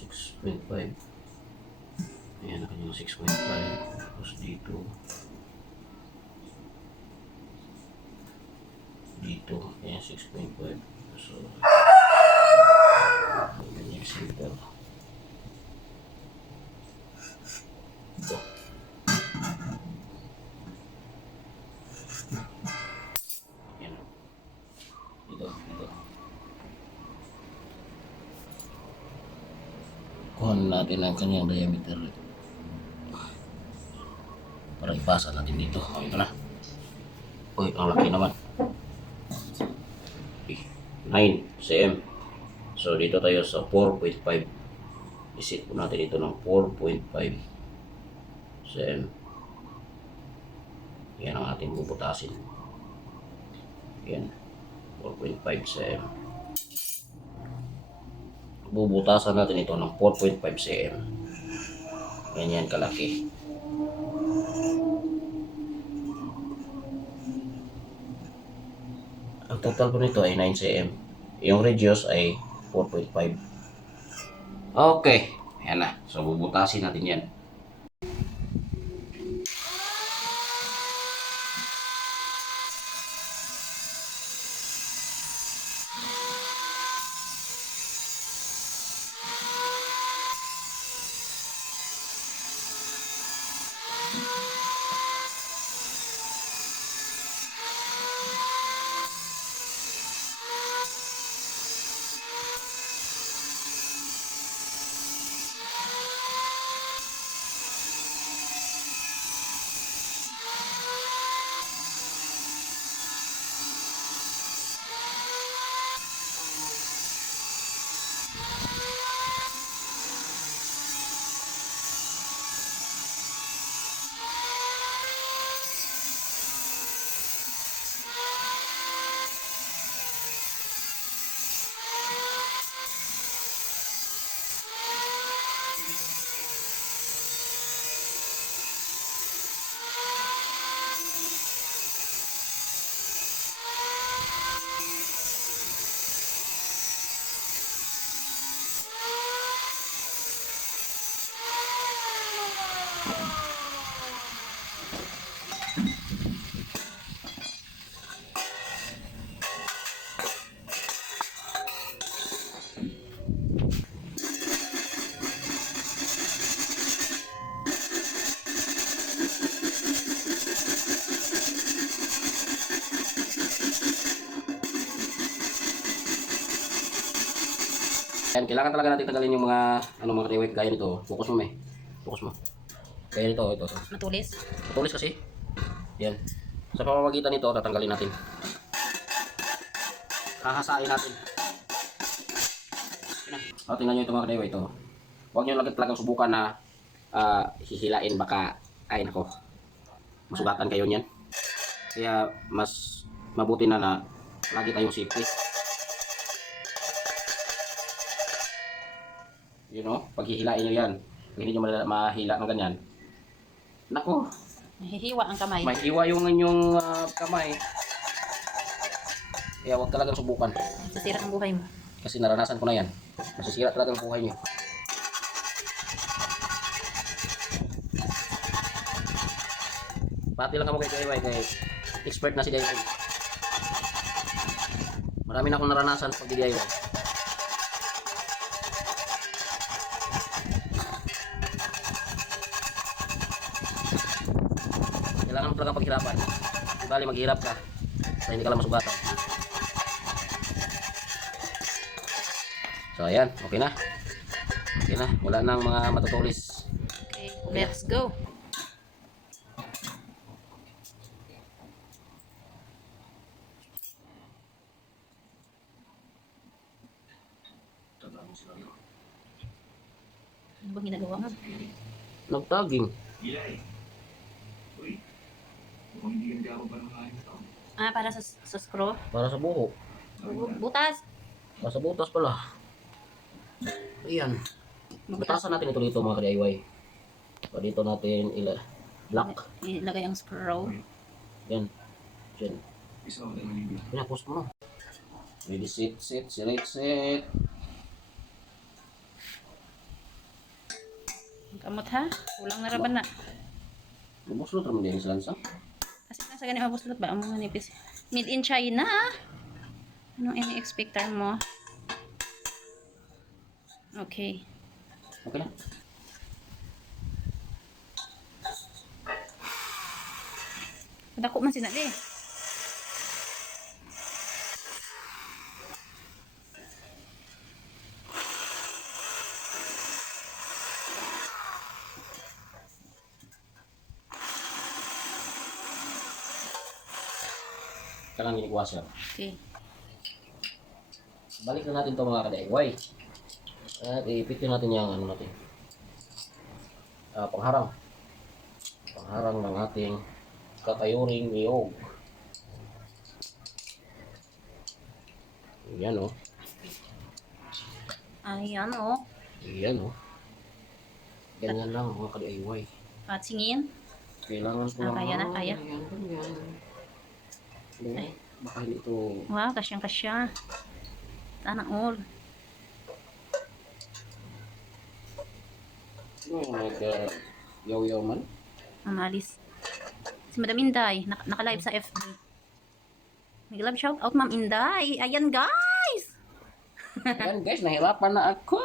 6.5. Ayan, ang kanyang 6.5. Tapos dito. Ayan, 6.5. So, ang kanyang center. Ito. Ayan. Ito. Kuhanin natin ang kanyang diameter. Para ipasa natin dito. O, ito na. Uy, ang laki naman. 9 cm. So, dito tayo sa 4.5. Isit po natin ito ng 4.5 cm. Yan ang ating bubutasin. Yan. 4.5 cm. Bubutasan natin ito ng 4.5 cm. Ganyan kalaki. Ang total po nito ay 9 cm. Yung radius ay 4.5. Okay. Ayan na. So, bubutasin natin yan. Yan, kailangan talaga natin tagalin yung mga katiwik gaya nito. Focus mo, Focus mo. Gaya nito, ito. Matulis? Matulis kasi. Yan. Sa pamamagitan nito, tatanggalin natin. Hahasain natin. O, tingnan nyo ito mga katiwik, ito. Huwag nyo lang talagang subukan na hihilain, baka, ay nako, masugatan kayo niyan. Kaya, mas mabuti na lagi tayong safety. You know, pag hihilain nyo yan, pag hindi nyo mahila ng ganyan, naku, Nahihiwa ang kamay. may hiwa yung inyong kamay. Kaya huwag talagang subukan. Masisira ang buhay mo. Kasi naranasan ko na yan. Masisira talaga ang buhay nyo. Pati lang kamo kay DIY, kay expert na si DIY. Marami na akong naranasan pag DIY. Kailangan mo talaga paghirapan. Bali maghirap ka para hindi ka lang masugatan. So ayan, okay na. Okay na, wala nang mga matutulis. Okay, let's go. Ano bang ginagawa mo? Nagtaging. Para sa screw? Para sa buho. Butas? Para sa butas pala. Ayan. Batasan natin ito dito mga ka-DIY. So, dito natin lock. Ilagay ang screw. Yan. Yan. Pinapos mo na. Ready, set. Kamot ha? Kulang na raban na. Buslot naman din sa lansa. Kasi nasa ganit mabuslot ba? Ang mga nipis. Made in China ah. Anong ini-expectar mo? Okay. Okay na. Dako man sinali. Kailangan ginigwas yan. Okay. Balik na natin ito mga kadaiway. At ipitin natin yung ano natin. Pangharang. Pangharang ng ating katayuring niyog. Yan o. Ayan oh. Yan o. Ganyan lang mga kadaiway. Patsingin. Kailangan ko lang. Kaya na, kaya. Ay. Baka hindi ito. Wow, kasyang-kasya. Sana all. Yaw-yaw man. Amalis. Si Madam Inday, naka-live sa FB. Nag-love shout out Ma'am Inday. Ayan guys! Ayan guys, nahirapan na ako.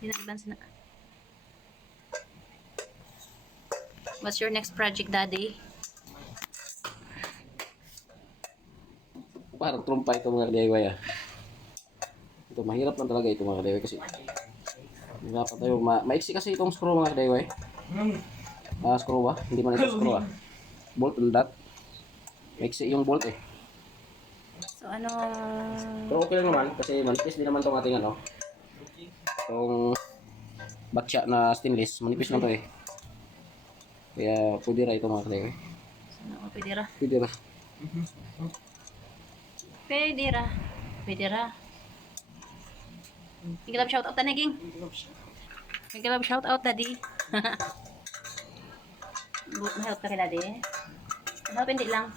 Dinaiban sina. What's your next project, Daddy? Parang trumpa ito mga kadaiway ah. Ito mahirap lang talaga ito mga kadaiway kasi mahirapan tayo. Maiksi kasi itong screw mga kadaiway. Screw ba? Hindi man ito screw ah. Bolt and nut. Maiksi yung bolt eh. So, anong... Pero okay lang naman kasi manipis din naman itong ating ano. Itong batya na stainless. Manipis lang to eh. Kaya pwede ra ito mga kadaiway. Ano, pwede ra? Pwede ra. Pwede ra. Pwede ra. May shout out na naging. May shout out, Daddy. Help ka kay Daddy. Help hindi lang.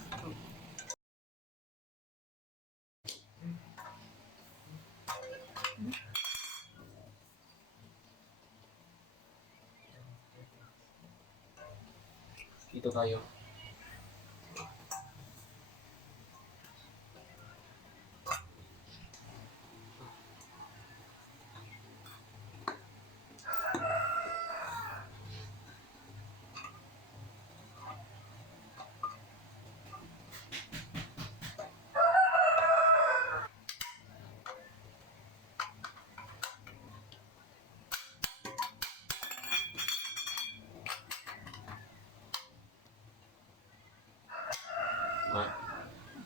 Dito tayo.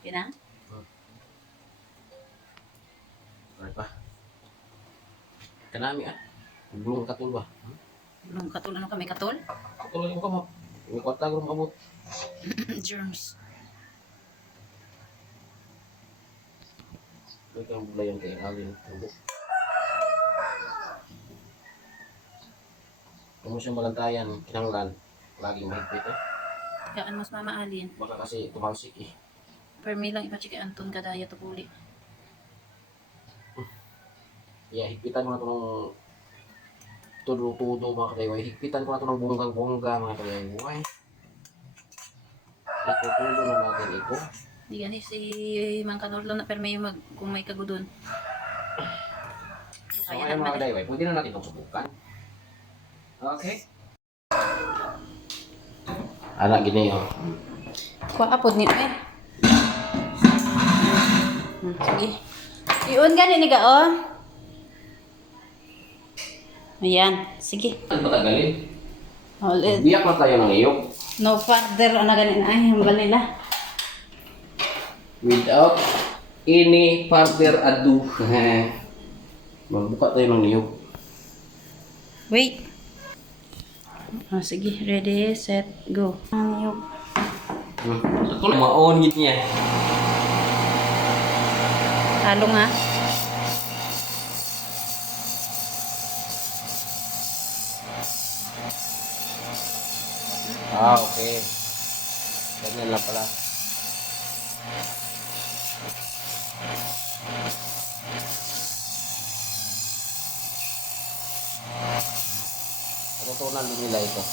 Okay na? Ano pa? Kanami ah. Belum katul ba? Nung katul, ano ka? May katul? Katul yung kamot. May kwarta gulong kamot. Germs. May kang bulay yung kaya alin. Tubok. Kung mo siyang malantayan, kinanglan. Laging mahigpit eh. Kayaan mas mamaalin. Baka kasi tumalsik eh. Per me lang ipa-check Anton kadaya to puli. Yeah, higpitan mo na ito ng tudo-tudo mga kadaiway. Higpitan ko na ito ng bonggang-bongga mga kadaiway. Itutulo na natin ito. Di gani si Mang Kanor lang na per may kung may kagudon. So ngayon mga kadaiway, pwede na natin itong subukan. Okay. Anak gini oh. Kuha apod ni eh. Sige. Iyon gani ni ga oh. Ayan, sige. Ano patagalin? Ulit. Biyak na tayo ng iyok. No further ano gani ay hanggang nila. Without any further ado. Magbuka tayo ng iyok. Wait. Sige, ready, set, go. Yung Ito lang ma-on git niya. halo nga. Okay. Ganyan lang pala. Natutunan din nila ito.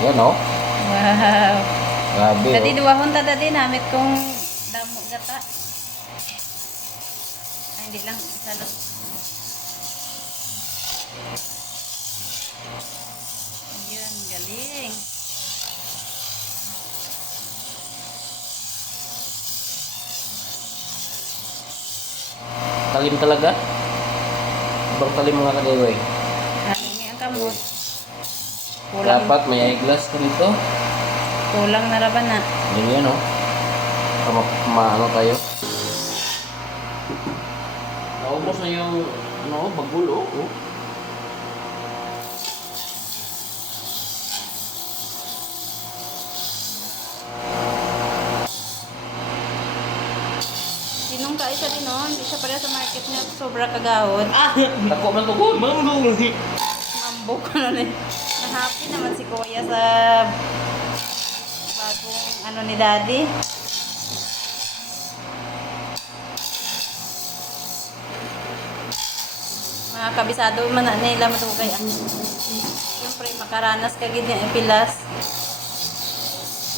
Yan o. Wow. Grabe Dadi oh. duwahon ta dadi namit kong damo gata. Ay, hindi lang isa lang. Ayun, galing. Talim talaga. Ibang talim mga kadiway. Ano nga ang kamot? Kulang, Dapat may eyeglass ka nito. kulang na raban na. Yan yan o. Maano tayo. Naubos na yung bagulo. Oh. Sinong ka isa din no? Hindi siya pala sa market niya sobra kagahod. Tako man tugod. Mambok ko na rin. Na-happy naman si Kuya sa bagong ano ni Daddy. Mga kabisado man na nila matugay. Siyempre makaranas ka gid ng pilas.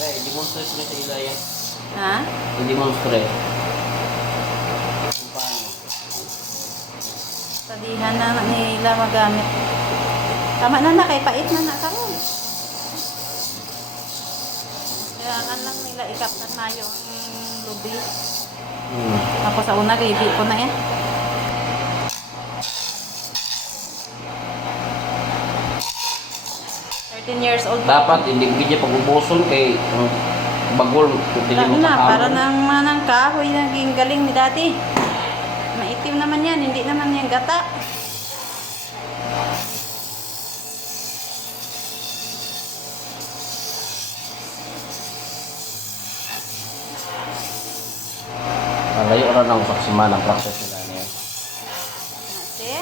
Dahil, demonstrate mo sa ilaya. Ha? I-demonstrate. Kung paano. Sadihan na nila magamit. Tama na kay pait na karon. Kailangan lang nila ikap na tayo ang lubi. Ako sa una gribi ko na yan. 13 years old pa Dapat hindi bigyan pag-ubuson kay bagol hindi Lalo mo na, para kahapon. nang manang kahoy naging galing ni dati. Maitim naman yan, hindi naman yan gata. Malayo na ng saksiman ang process nila niya. Kasi,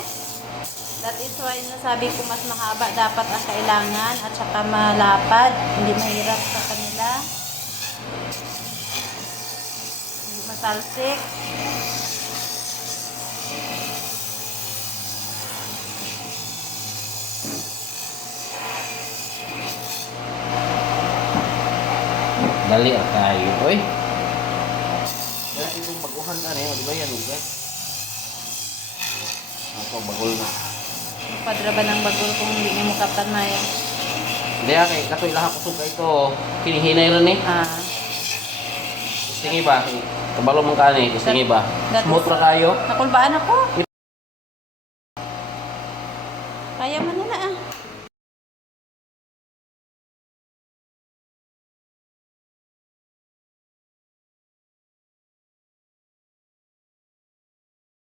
that is why nasabi ko mas mahaba dapat ang kailangan at saka malapad. Hindi mahirap sa kanila. Hindi matalsik. Dali at tayo. Oy. Kaya itong baguhan ka niya, di ba yan? Diba? Ako, bagol na. Padra ba ng bagol kung hindi niya mo kaptan na yan? Hindi kay katoy lahat ko suka ito. Kinihinay rin eh. Istingi ba? Kabalo mong kani, istingi ba? Smooth ra kayo. Nakulbaan ako. Kaya man nila